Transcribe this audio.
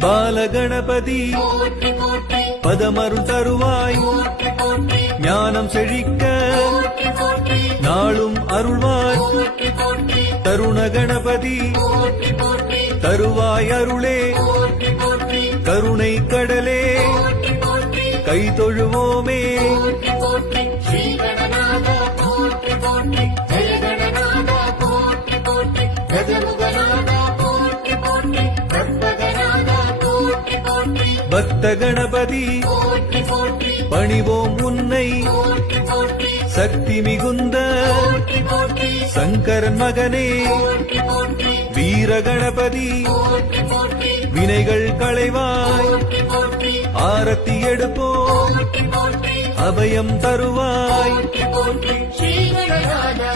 பாலகணபதி பதமருள் தருவாய் ஞானம் செழிக்க நாளும் அருள்வாய் தருண கணபதி தருவாய் அருளே கருணை கடலே கை தொழுவோமே பக்த கணபதி பணிவோம் உன்னை சக்தி மிகுந்த சங்கரன் மகனே வீர கணபதி வினைகள் களைவாய் ஆரத்தி எடுப்போம் அபயம் தருவாய் ஸ்ரீ கணநாதா